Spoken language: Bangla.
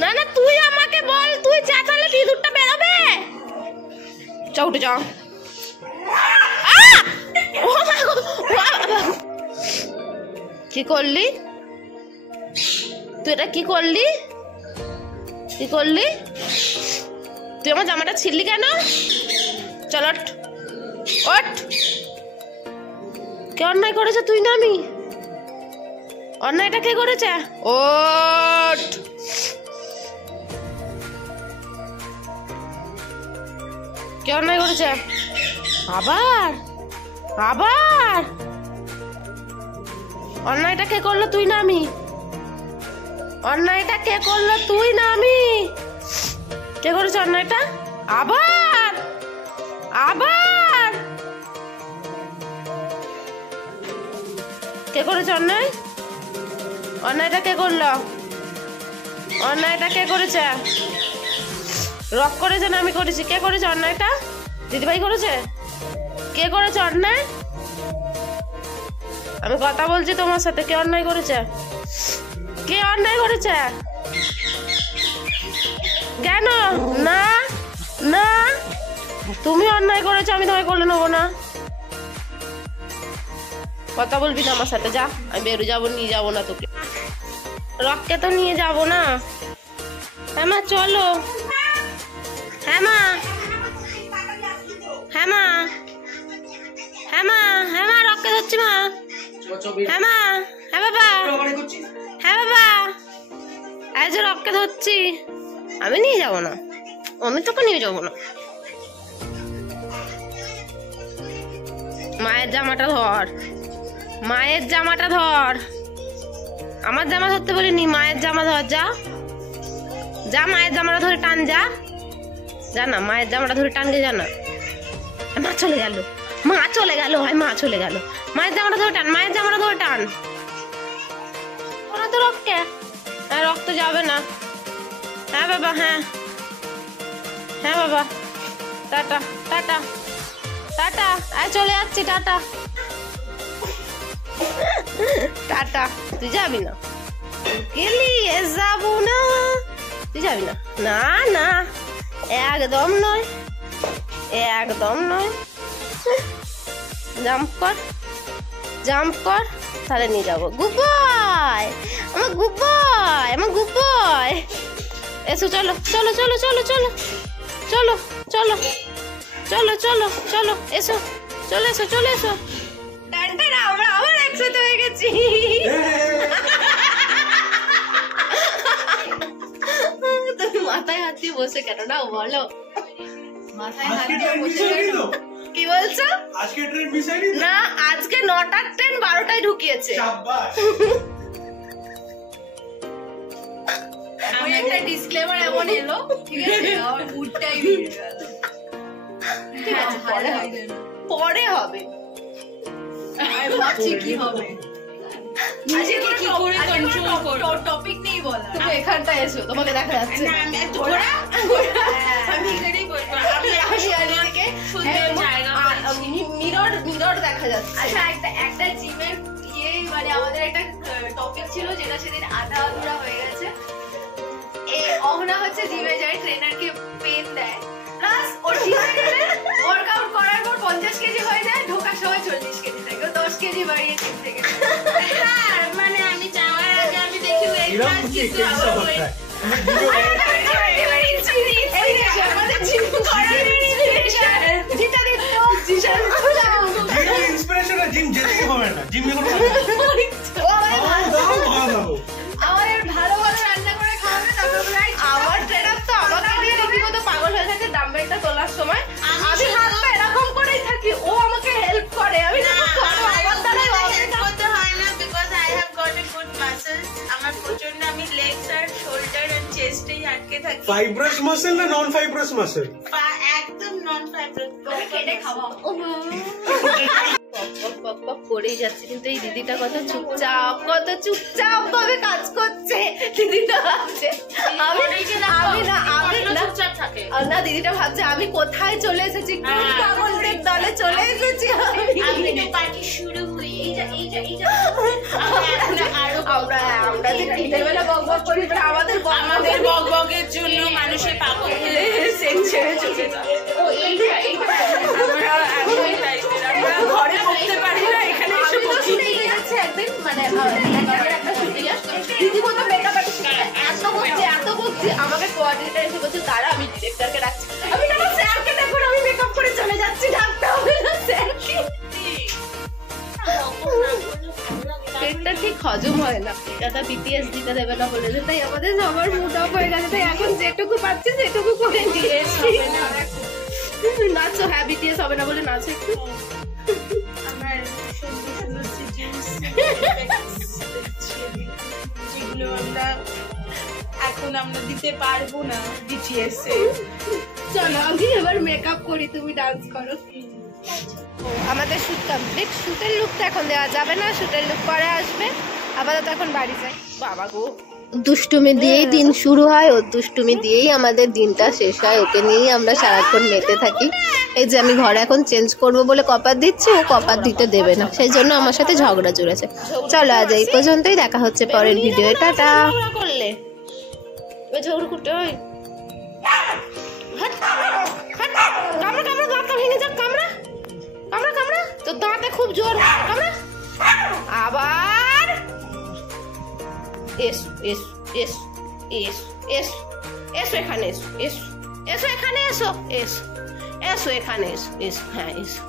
না না তুই আমাকে বল, তুই চেঁচালে কি দুধটা বেরোবে? যাও উঠে যাও। কি করলি তুই? এটা কি করলি? কি করলি তুই? আমার জামাটা ছিঁড়লি কেন? চল ওঠ ওঠ। কে অন্যায় করেছে? তুই না আমি? অন্যায়টা কে করেছে? ওঠ। কে অন্যায় করেছে? আবার আবার অন্যায়টা কে করলো? তুই না আমি? অন্যায়টা কে করলো? তুই না আমি? কে করেছে অন্যায়টা? আবার আবার কে করেছে অন্যায়? অন্যায়টা কে করলো? অন্যায়টা কে করেছে? রক করেছে না আমি করেছি? কে করেছে অন্যায়টা? দিদিভাই করেছে? কে করেছে অন্যায়? আমি কথা বলছি তোমার সাথে। কে অন্যায় করেছে? কে অন্যায় করেছে? কেন? না না তুমি অন্যায় করেছো, আমি তোমায় করলে নেবো না। কথা বলবি না আমার সাথে, যা। আমি বেরো যাবো, নিয়ে যাবো না তোকে। রককে তো নিয়ে যাবো না। হ্যাঁ মা চলো। হ্যাঁ মা, হ্যাঁ মা, হ্যাঁ মা, হ্যাঁ মা রককে ধরছি মা। হ্যাঁ মা, হ্যাঁ বাবা, হ্যাঁ বাবা, এই যে রককে ধরছি। আমি নিয়ে যাবো না, আমি তোকে নিয়ে যাবো না। মায়ের জামাটা ধর, মায়ের জামাটা ধর। আমার জামা ধরতে বলিনি, মায়ের জামা ধর। যা যা, মায়ের জামাটা ধরে টান। যা যা না, মায়ের জামাটা ধরে টান গে। যা না, মা চলে গেল, মা চলে গেল, ভাই মা চলে গেল। মায়ের জামাটা ধরে টান, মায়ের জামাটা ধরে টান। ওরা তো রক্তে, হ্যাঁ রক্ত যাবে না। হ্যাঁ বাবা, হ্যাঁ হ্যাঁ বাবা, টাটা টাটা টাটা। আয় চলে যাচ্ছি, টাটা টাটা। তুই যাবি না? গেলি? যাবো না, তুই যাবি না? না না, একদম নয়, একদম নয়। জাম্প কর, জাম্প কর, তাহলে নিয়ে যাবো। গুড বয়, আমার গুড বয়, আমার গুড বয়। এসো, চলো চলো চলো চলো চলো চলো চলো চলো চলো চলো, এসো, চলে এসো, চলে এসো। আমরা আবার একসাথে হয়ে গেছি। তুমি মাথায় হাত দিয়ে বসে কেন? না বলো, মাথায় হাত দিয়ে বসে কেন? কি বলছো? আজকে ট্রেন মিস হয়নি? না, আজকে 9টার ট্রেন 12টায় ঢুকিয়েছে। আমি একটা ডিসক্লেমার এমন এলো, ঠিক আছে? আমার মুডটাই বেরিয়ে গেল। ঠিক আছে, পরে হবে। আর ভাবছি কি হবে, নিজেকে কি করে কন্ট্রোল করব। টপিক নেই বলা। তুমি এখানটায় এসো, তোমাকে দেখা যাচ্ছে না। আমি একটু ঘোরা, আমি এখানেই বলবো। আমি থেকে সুন্দর জায়গা পাচ্ছি, মিরর মিরর দেখা যাচ্ছে। আচ্ছা, একটা জিমের ইয়ে, মানে আমাদের একটা টপিক ছিল যেটা সেদিন আধা আধুরা হয়ে গেছে। অহনা হচ্ছে জিমে যায়, ট্রেনারকে পেন দেয়, প্লাস ওর জিমে গেলে ওয়ার্কআউট করার পর 50 কেজি হয়ে যায়, ঢোকার সময় 40 কেজি থাকে, 10 কেজি বাড়িয়ে জিম থেকে। হ্যাঁ, মানে আমি যাওয়ার আগে আমি দেখি ওয়েট লস কিন্তু আবার ওয়েট আমাদের জিম করার ইন্সপিরেশন না, জিম যেতেই হবে না, জিম এখন আমাদের ভালো ভালো রান্না করে খাওয়াবে। তারপর আমার ট্রেনার তো আমাকে নিয়ে রীতিমতো পাগল হয়ে থাকে ডাম্বেলটা তোলার সময়। আমি হাতটা এরকম করেই থাকি, ও আমাকে হেল্প করে। আমি আমার দ্বারাই হেল্প করতে হয় না, because I have got a good muscles. আমার প্রচন্ড, আমি লেগস আর শোল্ডার এন্ড চেস্টেই আটকে থাকি। ফাইব্রাস মাসল না নন ফাইব্রাস মাসল? একদম নন ফাইব্রাস। তুমি কেটে খাওয়া করেই যাচ্ছে, কিন্তু এই দিদিটা কত চুপচাপ, কত চুপচাপ ভাবে কাজ করছে। দিদিটা ভাবছে না, দিদিটা ভাবছে আমি কোথায় চলে এসেছি, কোন পাগলদের দলে চলে এসেছি। আমি। পার্টি শুরু হয়ে আমরা যে ছেলেবেলা বকবক করি আমাদের বকবকের জন্য মানুষের পাগল হয়ে সেট ছেড়ে চলে যায়। আমরা ঘরে করতে পারি না, এখানে এসে বকি। একদিন মানে একটা শুটিং রীতিমতো মেকআপ এত বকছি আমাকে কোঅর্ডিনেটর এসে বলছে দাঁড়া আমি ডিরেক্টরকে রাখছি, আমি না স্যারকে দেখুন আমি মেকআপ করে চলে যাচ্ছি, ডাকতে হবে না স্যারকে। পেটটা ঠিক হজম হয় না, এটা বিটিএস দিতে দেবে না বলেছে, তাই আমাদের সবার মুড অফ হয়ে গেছে, তাই এখন যেটুকু পাচ্ছি সেটুকু করে নিয়েছি। নাচো, হ্যাঁ বিটিএস হবে না বলে নাচো একটু। আমার সুন্দর সুন্দর যেগুলো এখন আমরা দিতে পারবো না বিটিএস এ। চলো আমি এবার মেকআপ করি, তুমি ডান্স করো। আমাদের শুট কমপ্লিট, শুটের লুকটা এখন দেওয়া যাবে না, শুটের লুক পরে আসবে। আপাতত এখন বাড়ি যাই। বাবা গো, দুষ্টুমি দিয়েই দিন শুরু হয়, ও দুষ্টুমি দিয়েই আমাদের দিনটা শেষ হয়, ওকে নিয়েই আমরা সারাক্ষণ মেতে থাকি। এই যে আমি ঘরে এখন চেঞ্জ করব বলে কপার দিচ্ছি, ও কপার দিতে দেবে না, সেই জন্য আমার সাথে ঝগড়া জুড়েছে। চলো আজ এই পর্যন্তই, দেখা হচ্ছে পরের ভিডিও। টাটা। করলে ঝগড়া করতে হয়, ভেঙে যাক, কামড়া কামড়া কামড়া, তো দাঁতে খুব জোর কামড়া। আবার এসো এসো এসো এসো এসো এসো এখানে এসো এসো এসো এখানে এসো এসো এসো এখানে এসো এসো, হ্যাঁ এসো।